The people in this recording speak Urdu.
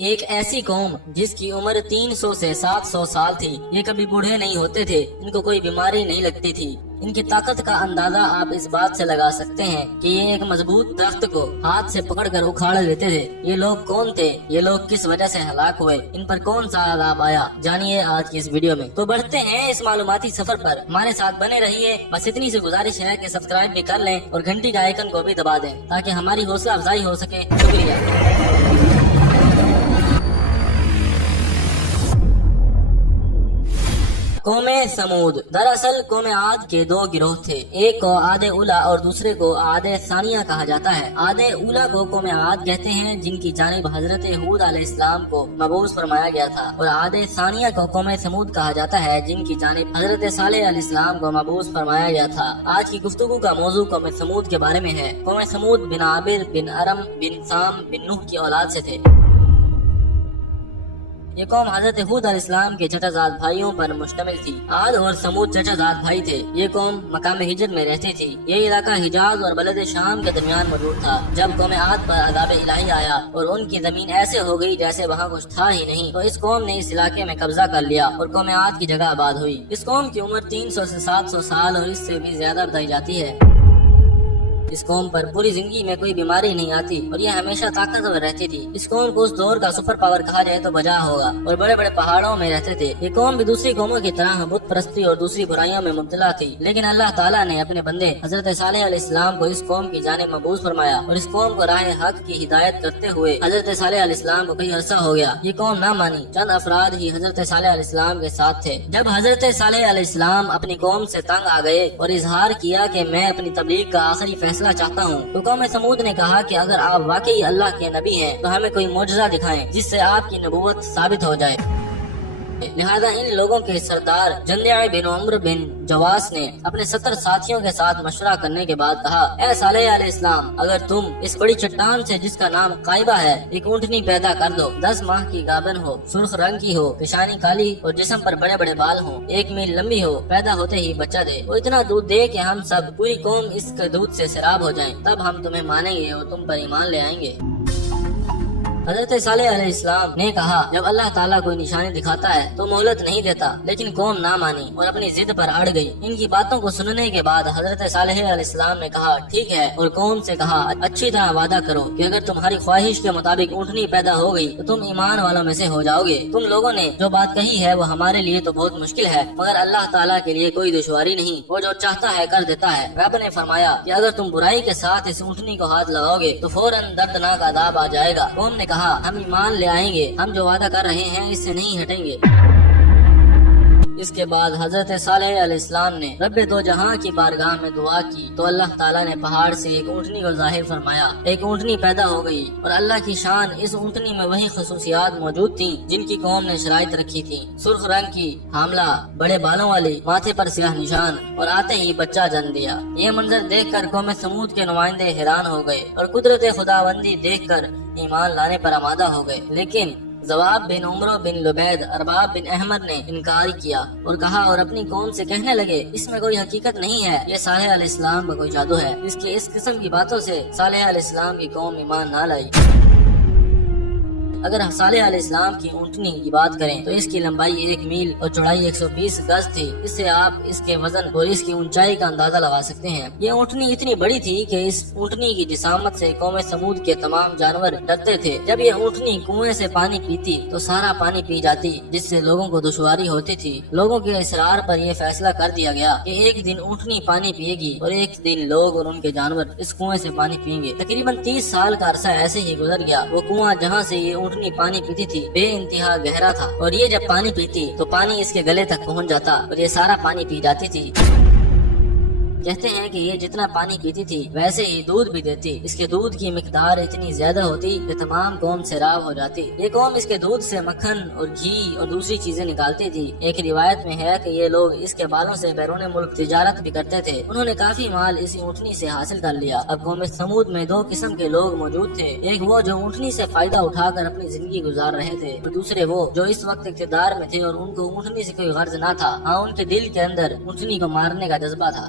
ایک ایسی قوم جس کی عمر 300 سے 700 سال تھی، یہ کبھی بوڑھے نہیں ہوتے تھے، ان کو کوئی بیماری نہیں لگتی تھی۔ ان کی طاقت کا اندازہ آپ اس بات سے لگا سکتے ہیں کہ یہ ایک مضبوط درخت کو ہاتھ سے پکڑ کر اکھاڑ لیتے تھے۔ یہ لوگ کون تھے؟ یہ لوگ کس وجہ سے ہلاک ہوئے؟ ان پر کون سا عذاب آیا؟ جانیے آج کی اس ویڈیو میں۔ تو بڑھتے ہیں اس معلوماتی سفر پر، ہمارے ساتھ بنے رہیے۔ بس اتنی سی گزارش ہے کہ سبسکرائب بھی کر لیں اور گھنٹی کا آئیکن کو بھی دبا دیں تاکہ ہماری حوصلہ افزائی ہو سکے۔ شکریہ۔ قوم سمود۔ دراصل قوم عاد کے دو گروہ تھے، ایک کو عاد اولا اور دوسرے کو عاد ثانیہ کہا جاتا ہے۔ عاد اولا کو قوم عاد کہتے ہیں جن کی جانب حضرت ہود علیہ السلام کو مبعوث فرمایا گیا تھا، اور عاد ثانیہ کو قوم سمود کہا جاتا ہے جن کی جانب حضرت صالح علیہ السلام کو مبعوث فرمایا گیا تھا۔ آج کی گفتگو کا موضوع قوم سمود کے بارے میں ہے۔ قوم سمود بن عابر بن ارم بن سام بن نوح کی اولاد سے تھے۔ یہ قوم حضرت ہود علیہ السلام کے چچا زاد بھائیوں پر مشتمل تھی۔ عاد اور سمود چچا زاد بھائی تھے۔ یہ قوم مقام ہجر میں رہتی تھی۔ یہ علاقہ حجاز اور بلد شام کے درمیان موجود تھا۔ جب قوم عاد پر عذاب الہی آیا اور ان کی زمین ایسے ہو گئی جیسے وہاں کچھ تھا ہی نہیں، تو اس قوم نے اس علاقے میں قبضہ کر لیا اور قوم عاد کی جگہ آباد ہوئی۔ اس قوم کی عمر 300 سے 700 سال اور اس سے بھی زیادہ بتائی جاتی ہے۔ اس قوم پر پوری زندگی میں کوئی بیماری نہیں آتی اور یہ ہمیشہ طاقتور رہتی تھی۔ اس قوم کو اس دور کا سپر پاور کہا جائے تو بجا ہوگا، اور بڑے بڑے پہاڑوں میں رہتے تھے۔ یہ قوم بھی دوسری قوموں کی طرح بت پرستی اور دوسری برائیوں میں مبتلا تھی، لیکن اللہ تعالیٰ نے اپنے بندے حضرت صالح علیہ السلام کو اس قوم کی جانب مبعوث فرمایا اور اس قوم کو راہ حق کی ہدایت کرتے ہوئے حضرت صالح علیہ السلام کو کئی عرصہ ہو گیا۔ یہ قوم نہ مانی، چند افراد ہی حضرت صالح علیہ السلام کے ساتھ تھے۔ جب حضرت صالح علیہ السلام اپنی قوم سے تنگ آ گئے اور اظہار کیا کہ میں اپنی تبلیغ کا آخری فیصلہ چاہتا ہوں، تو قوم سمود نے کہا کہ اگر آپ واقعی اللہ کے نبی ہیں تو ہمیں کوئی معجزہ دکھائیں جس سے آپ کی نبوت ثابت ہو جائے۔ لہذا ان لوگوں کے سردار جندع بن عمر بن جواس نے اپنے 70 ساتھیوں کے ساتھ مشورہ کرنے کے بعد کہا، اے صالح علیہ السلام، اگر تم اس بڑی چٹان سے جس کا نام قائبہ ہے ایک اونٹنی پیدا کر دو، 10 ماہ کی گابن ہو، سرخ رنگ کی ہو، پیشانی کالی اور جسم پر بڑے بڑے بال ہوں، 1 میل لمبی ہو، پیدا ہوتے ہی بچہ دے، وہ اتنا دودھ دے کہ ہم سب پوری قوم اس کے دودھ سے سیراب ہو جائیں، تب ہم تمہیں مانیں گے اور تم پر ایمان لے آئیں گے۔ حضرت صالح علیہ السلام نے کہا، جب اللہ تعالیٰ کوئی نشانی دکھاتا ہے تو مہلت نہیں دیتا، لیکن قوم نہ مانی اور اپنی ضد پر اڑ گئی۔ ان کی باتوں کو سننے کے بعد حضرت صالح علیہ السلام نے کہا، ٹھیک ہے، اور قوم سے کہا، اچھی طرح وعدہ کرو کہ اگر تمہاری خواہش کے مطابق اونٹنی پیدا ہو گئی تو تم ایمان والوں میں سے ہو جاؤ گے۔ تم لوگوں نے جو بات کہی ہے وہ ہمارے لیے تو بہت مشکل ہے، مگر اللہ تعالیٰ کے لیے کوئی دشواری نہیں، وہ جو چاہتا ہے کر دیتا ہے۔ رب نے فرمایا کہ اگر تم برائی کے ساتھ اس اونٹنی کو ہاتھ لگاؤ گے تو فوراً دردناک عذاب آ جائے گا۔ قوم نے کہا، ہم ایمان لے آئیں گے، ہم جو وعدہ کر رہے ہیں اس سے نہیں ہٹیں گے۔ اس کے بعد حضرت صالح علیہ السلام نے رب دو جہاں کی بارگاہ میں دعا کی تو اللہ تعالیٰ نے پہاڑ سے ایک اونٹنی کو ظاہر فرمایا۔ ایک اونٹنی پیدا ہو گئی اور اللہ کی شان، اس اونٹنی میں وہی خصوصیات موجود تھیں جن کی قوم نے شرائط رکھی تھی۔ سرخ رنگ کی، حاملہ، بڑے بالوں والی، ماتھے پر سیاہ نشان، اور آتے ہی بچہ جنم دیا۔ یہ منظر دیکھ کر قوم سمود کے نمائندے حیران ہو گئے اور قدرت خداوندی دیکھ کر ایمان لانے پر آمادہ ہو گئے، لیکن زواب بن عمر بن لبید ارباب بن احمد نے انکار کیا اور کہا اور اپنی قوم سے کہنے لگے، اس میں کوئی حقیقت نہیں ہے، یہ صالح علیہ السلام کا کوئی جادو ہے۔ اس قسم کی باتوں سے صالح علیہ السلام کی قوم ایمان نہ لائی۔ اگر صالح علیہ السلام کی اونٹنی کی بات کریں تو اس کی لمبائی 1 میل اور چوڑائی 120 گز تھی۔ اس سے آپ اس کے وزن اور اس کی اونچائی کا اندازہ لگا سکتے ہیں۔ یہ اونٹنی اتنی بڑی تھی کہ اس اونٹنی کی جسامت سے قوم سمود کے تمام جانور ڈرتے تھے۔ جب یہ اونٹنی کنویں سے پانی پیتی تو سارا پانی پی جاتی، جس سے لوگوں کو دشواری ہوتی تھی۔ لوگوں کے اصرار پر یہ فیصلہ کر دیا گیا کہ ایک دن اونٹنی پانی پیے گی اور ایک دن لوگ اور ان کے جانور اس کنویں سے پانی پئیں گے۔ تقریباً 30 سال کا عرصہ ایسے ہی گزر گیا۔ وہ کنواں جہاں سے یہ اونٹنی پانی پیتی تھی بے انتہا گہرا تھا، اور یہ جب پانی پیتی تو پانی اس کے گلے تک پہنچ جاتا اور یہ سارا پانی پی جاتی تھی۔ کہتے ہیں کہ یہ جتنا پانی پیتی تھی ویسے ہی دودھ بھی دیتی۔ اس کے دودھ کی مقدار اتنی زیادہ ہوتی کہ تمام قوم سیراب ہو جاتی۔ یہ قوم اس کے دودھ سے مکھن اور گھی اور دوسری چیزیں نکالتی تھی۔ ایک روایت میں ہے کہ یہ لوگ اس کے بالوں سے بیرون ملک تجارت بھی کرتے تھے۔ انہوں نے کافی مال اسی اونٹنی سے حاصل کر لیا۔ اب قوم سمود میں 2 قسم کے لوگ موجود تھے، ایک وہ جو اونٹنی سے فائدہ اٹھا کر اپنی زندگی گزار رہے تھے، اور دوسرے وہ جو اس وقت اقتدار میں تھے اور ان کو اونٹنی سے کوئی غرض نہ تھا، ہاں ان کے دل کے اندر اونٹنی کو مارنے کا جذبہ تھا۔